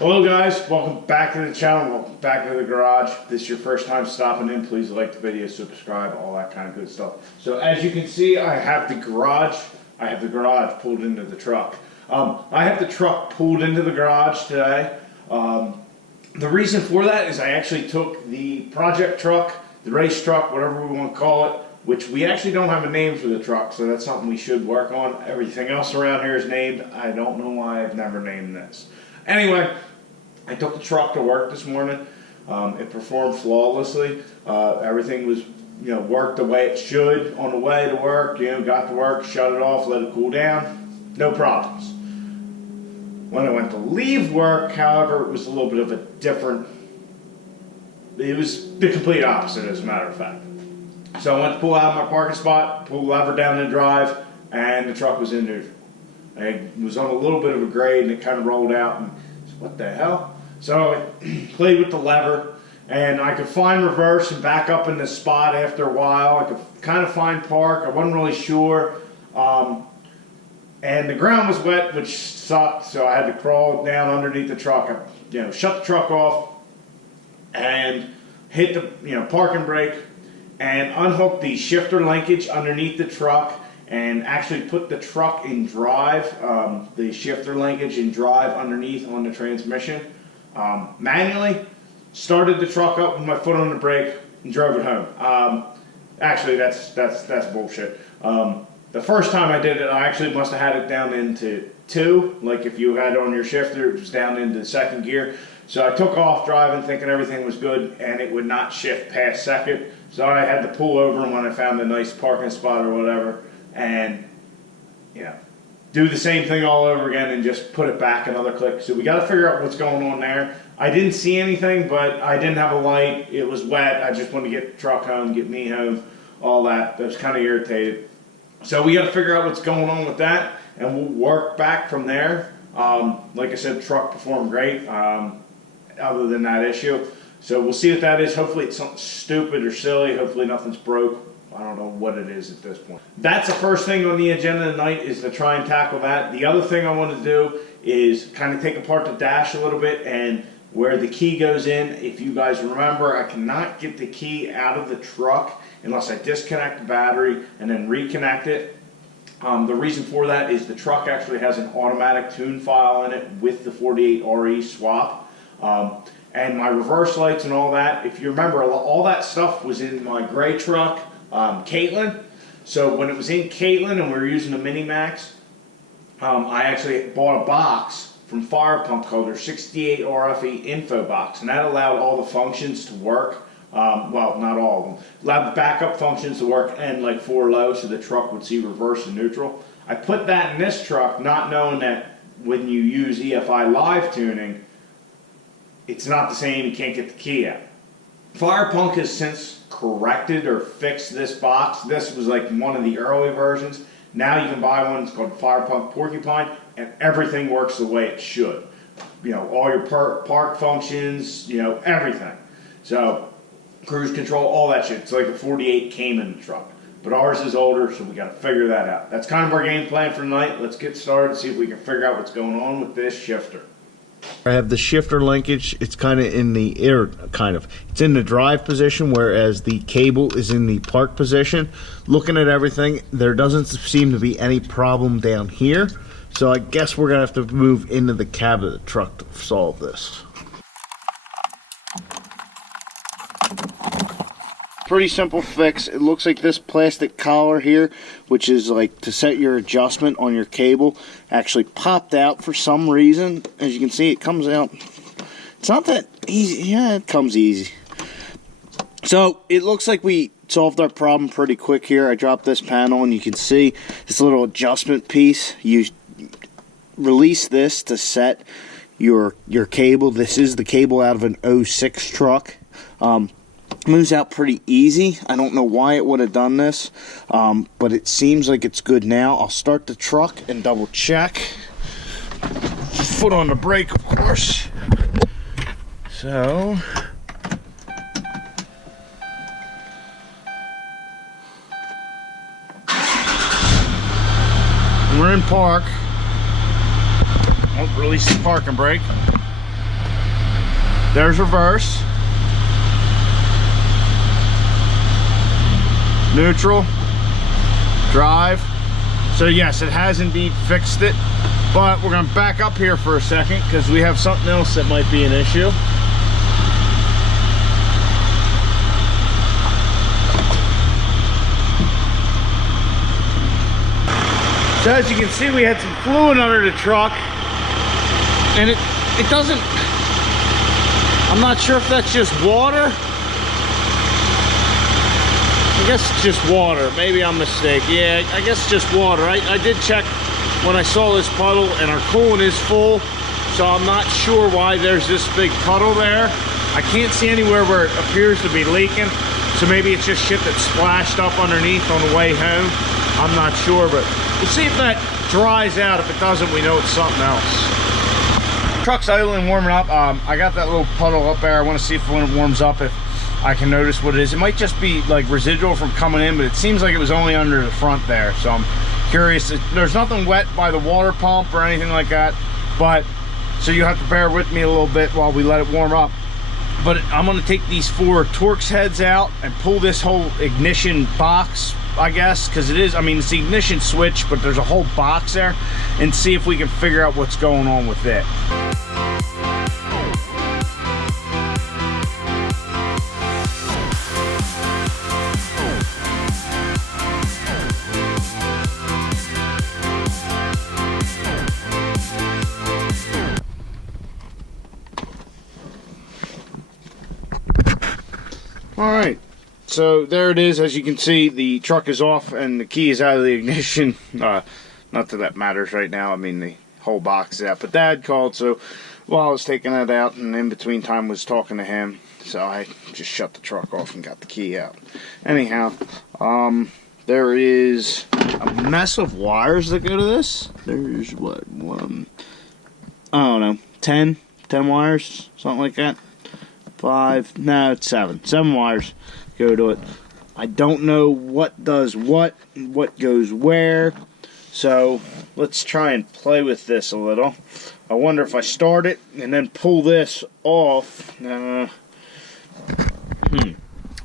Hello guys, welcome back to the channel, welcome back to the garage. If this is your first time stopping in, please like the video, subscribe, all that kind of good stuff. So as you can see, I have the garage pulled into the truck. I have the truck pulled into the garage today. The reason for that is I actually took the project truck, the race truck, whatever we want to call it, which we actually don't have a name for the truck, so that's something we should work on. Everything else around here is named. I don't know why I've never named this. Anyway, I took the truck to work this morning. It performed flawlessly. Everything was, worked the way it should on the way to work. Got to work, shut it off, let it cool down. No problems. When I went to leave work, however, it was a little bit of a different. It was the complete opposite, as a matter of fact. So I went to pull out of my parking spot, pull the lever down the drive, and the truck was in neutral. It was on a little bit of a grade, and it kind of rolled out, and I said, what the hell? So I played with the lever, and I could find reverse and back up in the spot after a while. I could kind of find park. I wasn't really sure. And the ground was wet, which sucked, so I had to crawl down underneath the truck. I, shut the truck off and hit the, parking brake and unhooked the shifter linkage underneath the truck and actually put the truck in drive, the shifter linkage in drive underneath on the transmission. Manually started the truck up with my foot on the brake and drove it home. Actually, that's bullshit. The first time I did it, I actually must have had it down into 2. Like if you had it on your shifter, it was down into second gear. So I took off driving thinking everything was good and it would not shift past second. So I had to pull over when I found a nice parking spot or whatever and, do the same thing all over again and just put it back another click. So we got to figure out what's going on there. I didn't see anything, but I didn't have a light. It was wet. I just wanted to get the truck home, get me home, all that. I was kind of irritated. So we got to figure out what's going on with that, and we'll work back from there. Like I said, the truck performed great, other than that issue. So we'll see what that is. Hopefully it's something stupid or silly. Hopefully nothing's broke. I don't know what it is at this point. That's the first thing on the agenda tonight, is to try and tackle that. The other thing I want to do is kind of take apart the dash a little bit and where the key goes in. If you guys remember, I cannot get the key out of the truck unless I disconnect the battery and then reconnect it. The reason for that is the truck actually has an automatic tune file in it with the 48RE swap. And my reverse lights and all that, if you remember, all that stuff was in my gray truck, Caitlin. So when it was in Caitlin and we were using the Mini Max, I actually bought a box from Fire Pump called their 68 RFE info box, and that allowed all the functions to work. Well, not all of them. Allowed the backup functions to work and like 4 low, so the truck would see reverse and neutral. I put that in this truck, not knowing that when you use EFI live tuning, it's not the same. You can't get the key out. Firepunk has since corrected or fixed this box. This was like one of the early versions. Now you can buy one. It's called Firepunk Porcupine, and everything works the way it should. All your park functions, everything. So cruise control, all that shit. It's like a 48 came in the truck. But ours is older, so we got to figure that out. That's kind of our game plan for tonight. Let's get started and see if we can figure out what's going on with this shifter. I have the shifter linkage. It's kind of in the it's in the drive position, whereas the cable is in the park position. Looking at everything, there doesn't seem to be any problem down here. So I guess we're gonna have to move into the cab of the truck to solve this. Pretty simple fix. It looks like this plastic collar here, which is like to set your adjustment on your cable, actually popped out for some reason. As you can see, it comes out. It's not that easy. Yeah, it comes easy. So it looks like we solved our problem pretty quick here. I dropped this panel and you can see this little adjustment piece. You release this to set your cable. This is the cable out of an 06 truck. Moves out pretty easy. I don't know why it would have done this, but it seems like it's good now. I'll start the truck and double check. Foot on the brake, of course. So we're in park. Won't release the parking brake. There's reverse. Neutral. Drive. So yes, it has indeed fixed it. But we're going to back up here for a second because we have something else that might be an issue. So as you can see, we had some fluid under the truck, and it doesn't, I'm not sure if that's just water. I guess it's just water. Maybe I'm mistaken. Yeah, I guess it's just water. I did check when I saw this puddle, and our coolant is full, so I'm not sure why there's this big puddle there. I can't see anywhere where it appears to be leaking, so maybe it's just shit that splashed up underneath on the way home. I'm not sure, but we'll see if that dries out. If it doesn't, we know it's something else. Truck's idling, warming up. I got that little puddle up there. I want to see if when it warms up, if I can notice what it is. It might just be like residual from coming in, but it seems like it was only under the front there. So I'm curious. There's nothing wet by the water pump or anything like that, but so you have to bear with me a little bit while we let it warm up. But I'm going to take these 4 Torx heads out and pull this whole ignition box, I guess, because it is, I mean, it's the ignition switch, but there's a whole box there, and see if we can figure out what's going on with it. All right, so there it is. As you can see, the truck is off and the key is out of the ignition. Not that that matters right now. I mean, the whole box is out. But Dad called, so while I was taking that out, and in between time was talking to him, so I just shut the truck off and got the key out. Anyhow, there is a mess of wires that go to this. There's what, I don't know, 10 wires, something like that. 5, no, it's 7 wires go to it. I don't know what does what goes where, so let's try and play with this a little. I wonder if I start it and then pull this off. I'm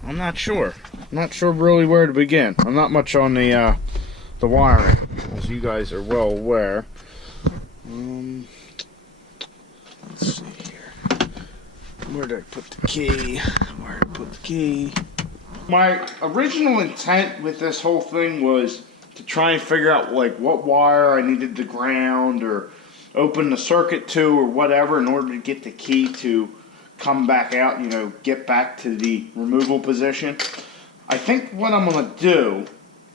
not sure. I'm not sure really where to begin. I'm not much on the wiring, as you guys are well aware. Let's see. Where did I put the key? Where did I put the key? My original intent with this whole thing was to try and figure out like what wire I needed to ground or open the circuit to or whatever in order to get the key to come back out, you know, get back to the removal position. I think what I'm going to do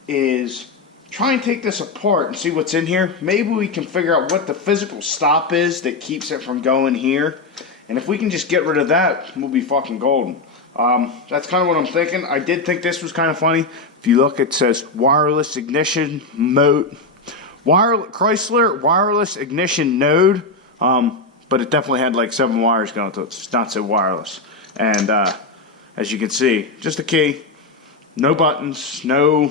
is try and take this apart and see what's in here. Maybe we can figure out what the physical stop is that keeps it from going here. And if we can just get rid of that, we'll be fucking golden. That's kind of what I'm thinking. I did think this was kind of funny. If you look, it says wireless ignition mode. Chrysler wireless ignition node. But it definitely had like 7 wires going to it. It's not so wireless. And as you can see, just a key. No buttons. No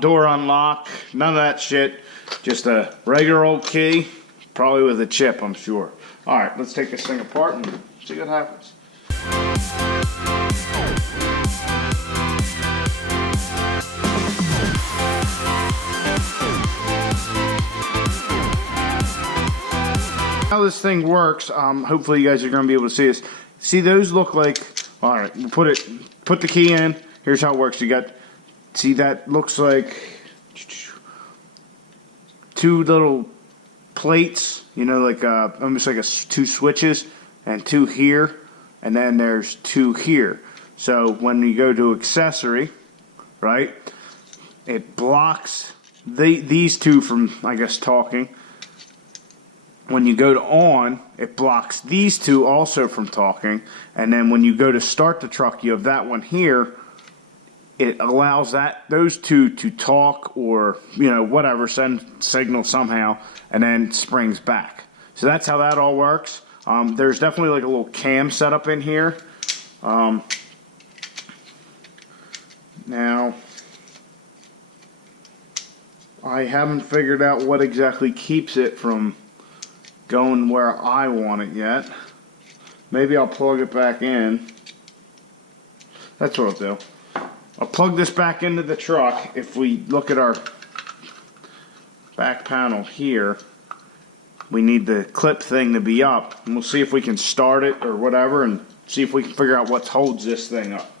door unlock. None of that shit. Just a regular old key. Probably with a chip, I'm sure. Alright, let's take this thing apart and see what happens. How this thing works, hopefully you guys are going to be able to see this. See, those look like, alright, we'll put the key in. Here's how it works. You got, see, that looks like 2 little plates, you know, like almost like 2 switches, and 2 here, and then there's 2 here. So when you go to accessory, right, it blocks these 2 from, I guess, talking. When you go to on, it blocks these 2 also from talking, and then when you go to start the truck, you have that one here. It allows those 2 to talk or, you know, whatever, send signal somehow, and then springs back. So that's how that all works. There's definitely like a little cam setup in here. Now, I haven't figured out what exactly keeps it from going where I want it yet. maybe I'll plug it back in. That's what I'll do. I'll plug this back into the truck. If we look at our back panel here, we need the clip thing to be up. And we'll see if we can start it or whatever and see if we can figure out what holds this thing up.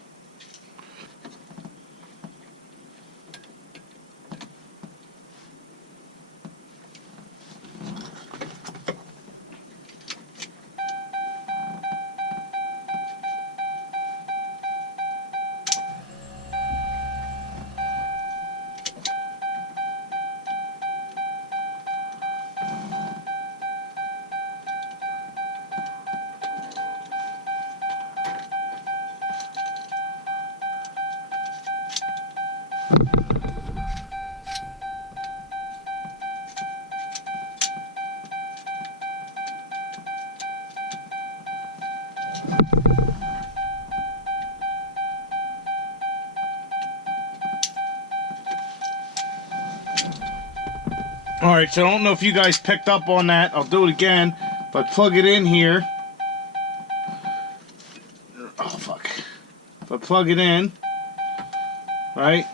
Alright, so I don't know if you guys picked up on that. I'll do it again. If I plug it in here. Oh, fuck. If I plug it in, right,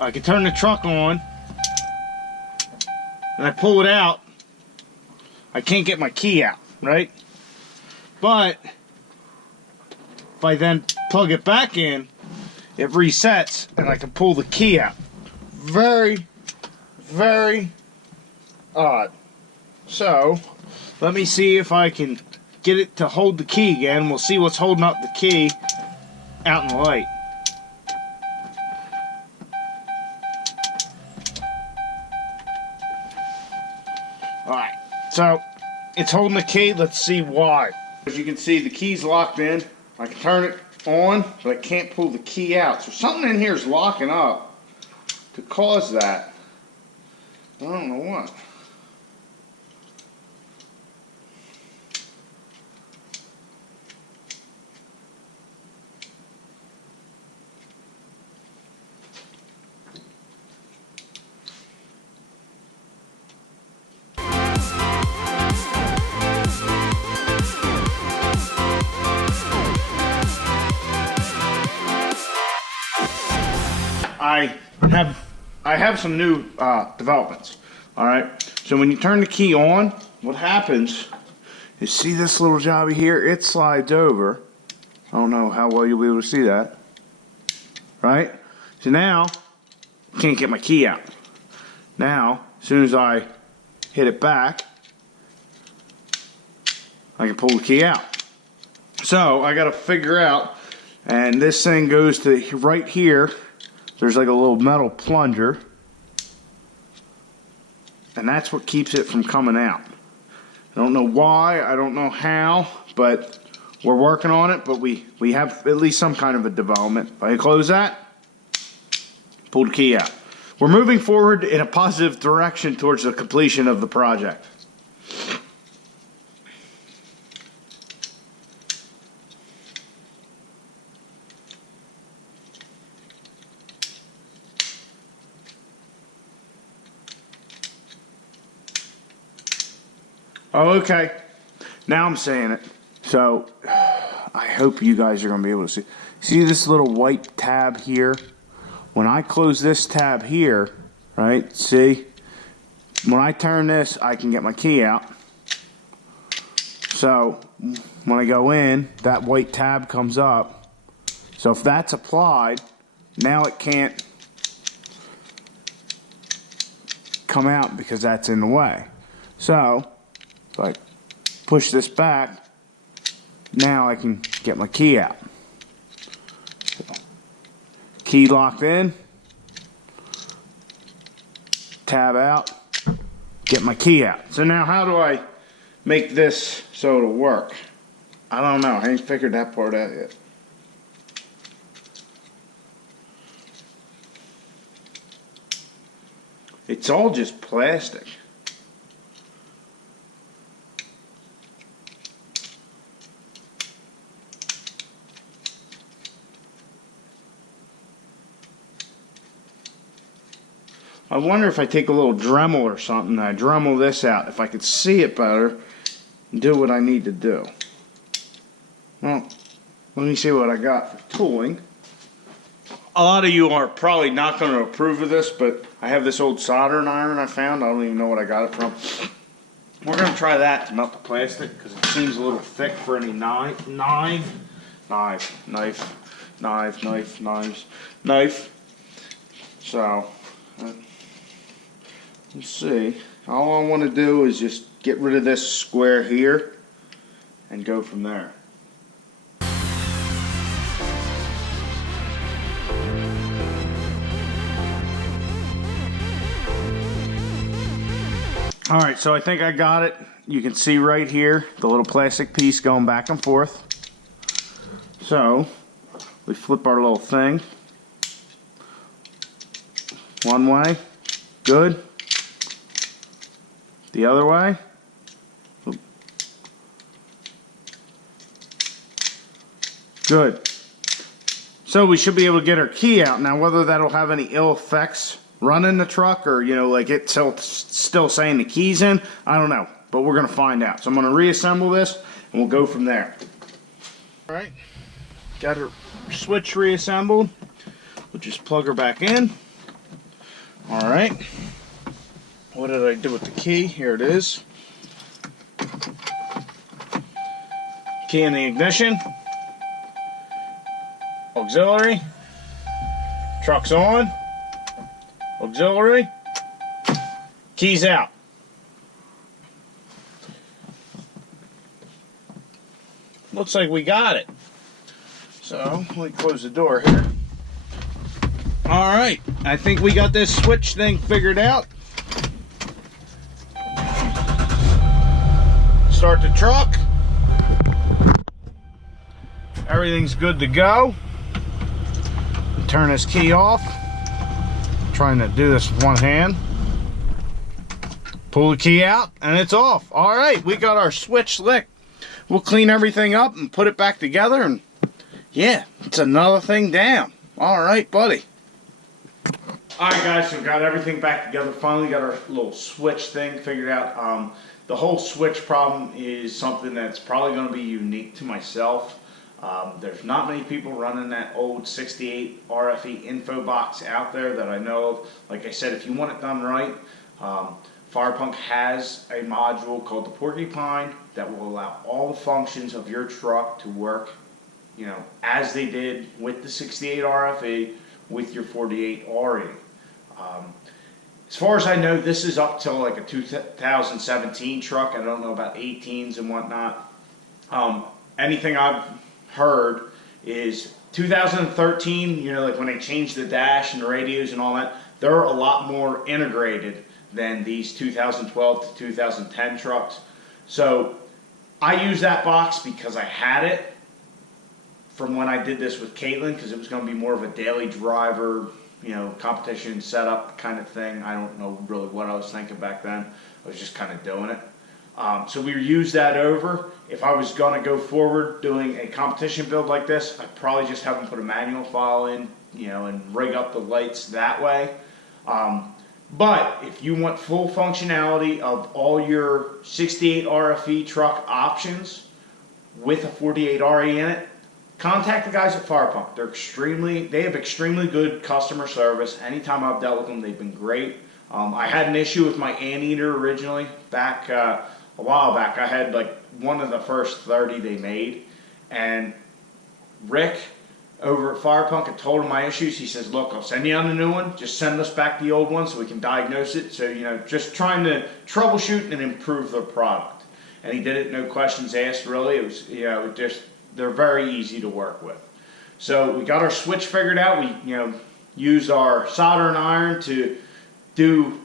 I can turn the truck on, and I pull it out. I can't get my key out, right? But if I then plug it back in, it resets, and I can pull the key out. Very odd. So, let me see if I can get it to hold the key again. We'll see what's holding up the key out in the light. Alright, so it's holding the key. Let's see why. As you can see, the key's locked in. I can turn it on, but I can't pull the key out. So something in here is locking up to cause that. I don't know what. I have some new developments. Alright, so when you turn the key on, what happens is, see this little jobby here? It slides over. I don't know how well you'll be able to see that. Right? So now, I can't get my key out. Now, as soon as I hit it back, I can pull the key out. So, I gotta figure out, and this thing goes to right here. There's like a little metal plunger, and that's what keeps it from coming out. I don't know why, I don't know how, but we're working on it, but we have at least some kind of a development. If I close that, pull the key out. We're moving forward in a positive direction towards the completion of the project. Oh, okay. Now I'm saying it. So, I hope you guys are going to be able to see. See this little white tab here? When I close this tab here, right, see? When I turn this, I can get my key out. So, when I go in, that white tab comes up. So if that's applied, now it can't come out because that's in the way. So, if I push this back, now I can get my key out. Key locked in, tab out, get my key out. So now how do I make this so it'll work? I don't know, I ain't figured that part out yet. It's all just plastic. I wonder if I take a little Dremel or something and I Dremel this out, if I could see it better, and do what I need to do. Well, let me see what I got for tooling. A lot of you are probably not going to approve of this, but I have this old soldering iron I found. I don't even know what I got it from. We're going to try that to melt the plastic because it seems a little thick for any knife. So, let's see. All I want to do is just get rid of this square here and go from there. Alright, so I think I got it. You can see right here the little plastic piece going back and forth. So, we flip our little thing. One way, good. The other way. Good. So we should be able to get our key out. Now whether that'll have any ill effects running the truck or, you know, like it's still saying the key's in, I don't know. But we're going to find out. So I'm going to reassemble this and we'll go from there. Alright, got her switch reassembled. We'll just plug her back in. Alright, what did I do with the key? Here it is. Key in the ignition. Auxiliary. Truck's on. Auxiliary. Keys out. Looks like we got it. So, let me close the door here. Alright, I think we got this switch thing figured out. Start the truck. Everything's good to go. Turn this key off. I'm trying to do this with one hand. Pull the key out and it's off. Alright, we got our switch licked. We'll clean everything up and put it back together, and yeah, it's another thing down. Alright, buddy. Alright guys, so we got everything back together. Finally got our little switch thing figured out. The whole switch problem is something that's probably going to be unique to myself. There's not many people running that old 68 RFE info box out there that I know of. Like I said, if you want it done right, Firepunk has a module called the Porcupine that will allow all the functions of your truck to work, you know, as they did with the 68 RFE with your 48 RE. As far as I know, this is up till like a 2017 truck. I don't know about 18s and whatnot. Anything I've heard is 2013, you know, like when they changed the dash and the radios and all that, they're a lot more integrated than these 2012 to 2010 trucks. So I use that box because I had it from when I did this with Caitlin, because it was going to be more of a daily driver, you know, competition setup kind of thing. I don't know really what I was thinking back then. I was just kind of doing it. So we use that over. If I was going to go forward doing a competition build like this, I'd probably just have them put a manual file in, you know, and rig up the lights that way. But if you want full functionality of all your 68 RFE truck options with a 48 RE in it, contact the guys at Firepunk. They have extremely good customer service. Anytime I've dealt with them, they've been great. I had an issue with my anteater originally back a while back. I had like one of the first 30 they made, and Rick over at Firepunk had told him my issues. He says, look, I'll send you on a new one. Just send us back the old one so we can diagnose it. So, you know, just trying to troubleshoot and improve their product. And he did it, no questions asked, really. It was, you know, they're very easy to work with. So we got our switch figured out. We, you know, used our soldering iron to do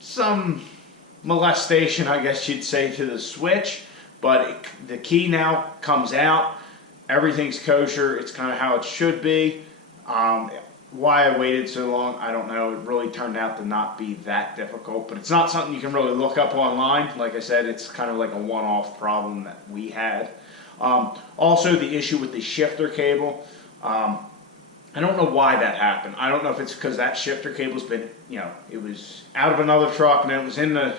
some molestation, I guess you'd say, to the switch. But the key now comes out. Everything's kosher. It's kind of how it should be. Why I waited so long, I don't know. It really turned out to not be that difficult, but it's not something you can really look up online. Like I said, it's kind of like a one-off problem that we had. Also, the issue with the shifter cable. I don't know why that happened. I don't know if it's because that shifter cable's been, you know, it was out of another truck and then it was in the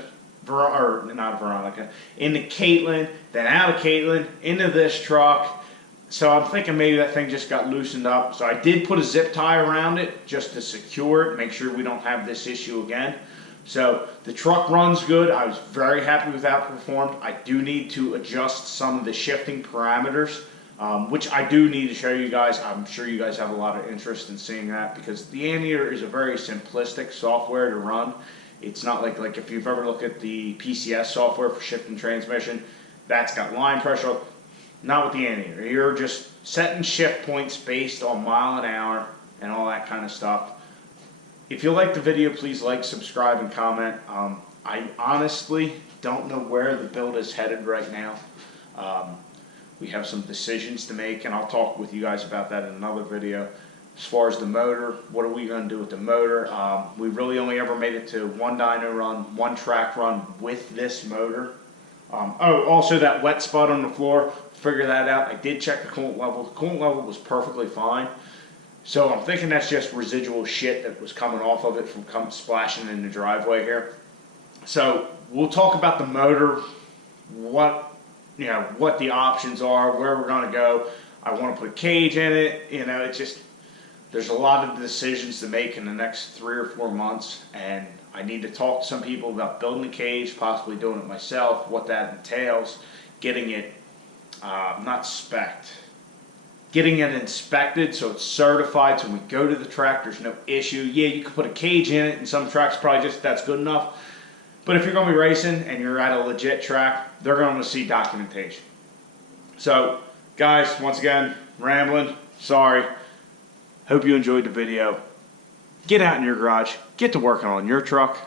or not Veronica, into Caitlin, then out of Caitlin, into this truck. So I'm thinking maybe that thing just got loosened up. So I did put a zip tie around it just to secure it, make sure we don't have this issue again. So the truck runs good. I was very happy with how it performed. I do need to adjust some of the shifting parameters, which I do need to show you guys. I'm sure you guys have a lot of interest in seeing that because the Anteater is a very simplistic software to run. It's not like if you've ever looked at the PCS software for shifting transmission, that's got line pressure. Not with the Anteater. You're just setting shift points based on mile an hour and all that kind of stuff. If you like the video, please like, subscribe, and comment. I honestly don't know where the build is headed right now. We have some decisions to make, and I'll talk with you guys about that in another video. As far as the motor, what are we going to do with the motor? We really only ever made it to one dyno run, one track run with this motor. Oh, also that wet spot on the floor, figure that out. I did check the coolant level. The coolant level was perfectly fine. So I'm thinking that's just residual shit that was coming off of it from splashing in the driveway here. So we'll talk about the motor, what the options are, where we're going to go. I want to put a cage in it. It's just, there's a lot of decisions to make in the next 3 or 4 months, and I need to talk to some people about building a cage, possibly doing it myself, what that entails, getting it, getting it inspected so it's certified so when we go to the track there's no issue. Yeah, you could put a cage in it, and some tracks probably just that's good enough. But if you're going to be racing and you're at a legit track, they're going to see documentation. So, guys, once again, rambling, sorry. Hope you enjoyed the video. Get out in your garage, get to working on your truck,